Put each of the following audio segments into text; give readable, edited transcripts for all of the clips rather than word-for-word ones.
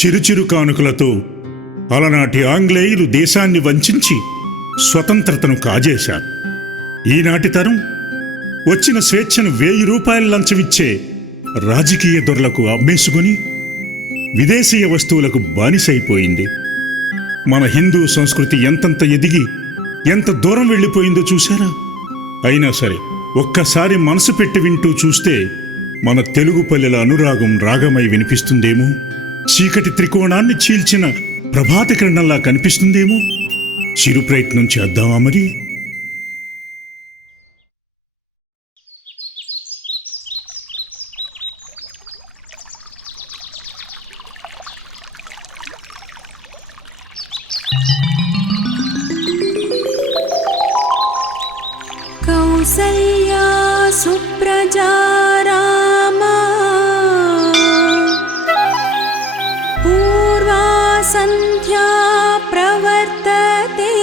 చిరుచిరు కానుకలతో అలనాటి ఆంగ్లేయులు దేశాన్ని వంచించి స్వతంత్రతను కాజేశారు. ఈనాటి తరం వచ్చిన స్వేచ్ఛను 1000 రూపాయల లంచమిచ్చే రాజకీయ దొరలకు అమ్మేసుకుని విదేశీయ వస్తువులకు బానిసైపోయింది. మన హిందూ సంస్కృతి ఎంతంత ఎదిగి ఎంత దూరం వెళ్ళిపోయిందో చూశారా? అయినా సరే ఒక్కసారి మనసు పెట్టి వింటూ చూస్తే మన తెలుగు పల్లెల అనురాగం రాగమై వినిపిస్తుందేమో, చీకటి త్రికోణాన్ని చీల్చిన ప్రభాత కిరణంలా కనిపిస్తుందేమో. చిరు ప్రయత్నం చేద్దామా మరి? కౌసల్యా సుప్రజా రామా పూర్వా సంధ్యా ప్రవర్తతే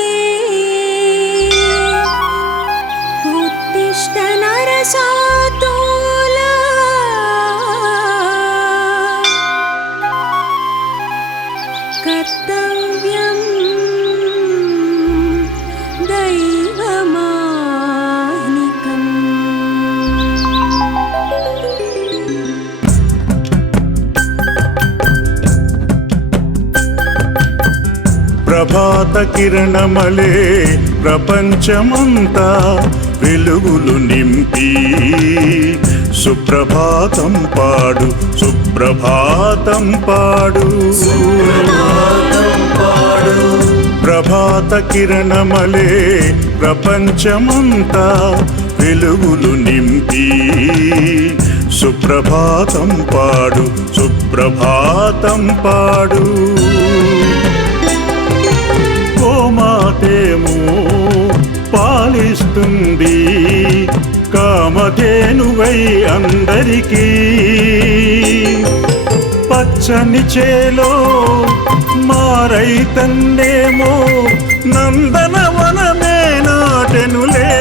ఉత్తిష్ట నరశార్దూల కర్తవ్యం దైవమాహ్నికం. ప్రభాత కిరణమలే ప్రపంచమంతా వెలుగులు నింపి సుప్రభాతం పాడు, సుప్రభాతం పాడు. ప్రభాత కిరణమలే ప్రపంచమంతా వెలుగులు నింపి సుప్రభాతం పాడు, సుప్రభాతం పాడు. గోమాతేమో పాలిస్తుంది కామధేనువై అందరికీ. పచ్చని చేలో మారైతన్నేమో నందనవనమే నాటెనులే.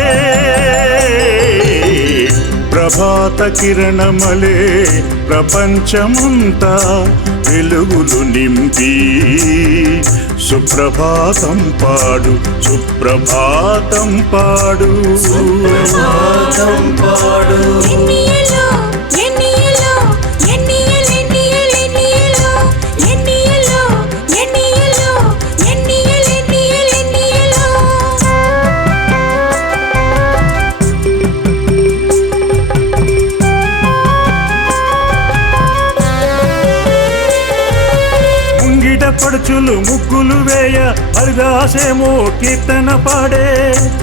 ప్రభాత కిరణమలే ప్రపంచమంతా వెలుగులు నింపి సుప్రభాతం పాడు, సుప్రభాతం పాడు. సుప్రభాతం పాడు. పడుచులు ముగ్గులు వేయ హరిదాసేమో కీర్తన పాడే.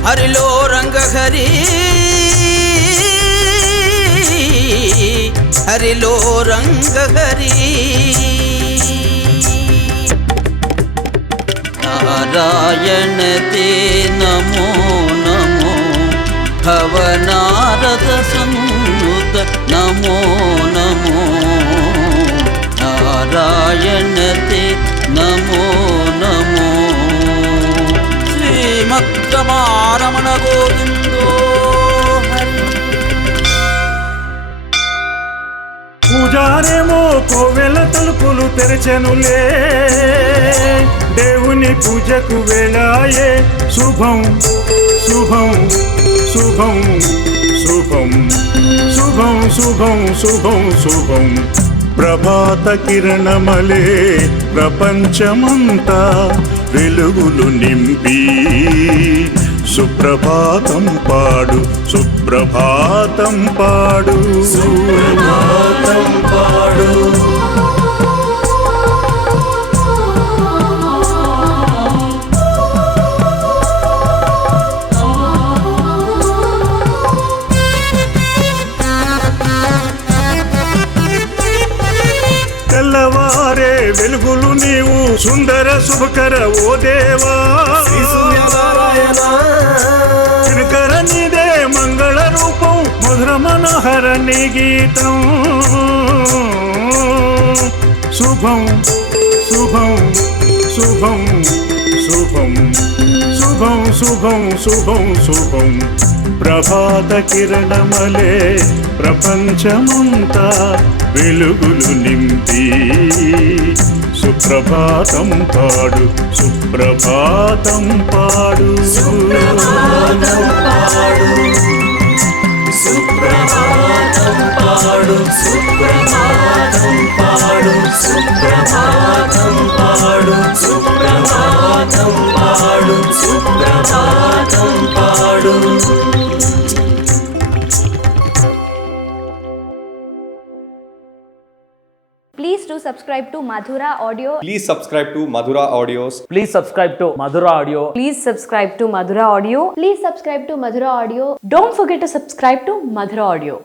హరిలో రంగహరి, హరిలో రంగహరి. నారాయణ తే నమో నమో భవనారద సంనుత నమో నమో. నారాయణ తే నమో నమో. శ్రీమద్రమారమణ గోవిందో హరి. పూజారేమో కోవెల తలుపులు తెరచెనులే. దేవుని పూజకు వేళాయే. శుభం శుభం శుభం శుభం శుభం శుభం శుభం శుభం. ప్రభాత కిరణమలే ప్రపంచమంతా వెలుగులు నింపి సుప్రభాతం పాడు, సుప్రభాతం పాడు. సుప్రభాతం పాడు. తెల్లవారే వెలుగులు నీవు సుందర శుభకర ఓ దేవా. దినకర నీదే మంగళ రూపం మధుర మనోహర నీ గీతం. శుభం శుభం శుభం శుభం శుభం శుభం శుభం శుభం. ప్రభాత కిరణమలే ప్రపంచమంతా వెలుగులు నింపి సుప్రభాతం పాడు సుప్రభాతం పాడు సుప్రభాతం పాడు సుప్రభాతం పాడు సుప్రభాతం పాడు సుప్రభాతం పాడు సుప్రభాతం పాడు సుప్రభాతం పాడు. Please do subscribe to Madhura Audio. Please subscribe to Madhura Audios. Please subscribe to Madhura Audio. Please subscribe to Madhura Audio. Please subscribe to Madhura Audio. Don't forget to subscribe to Madhura Audio.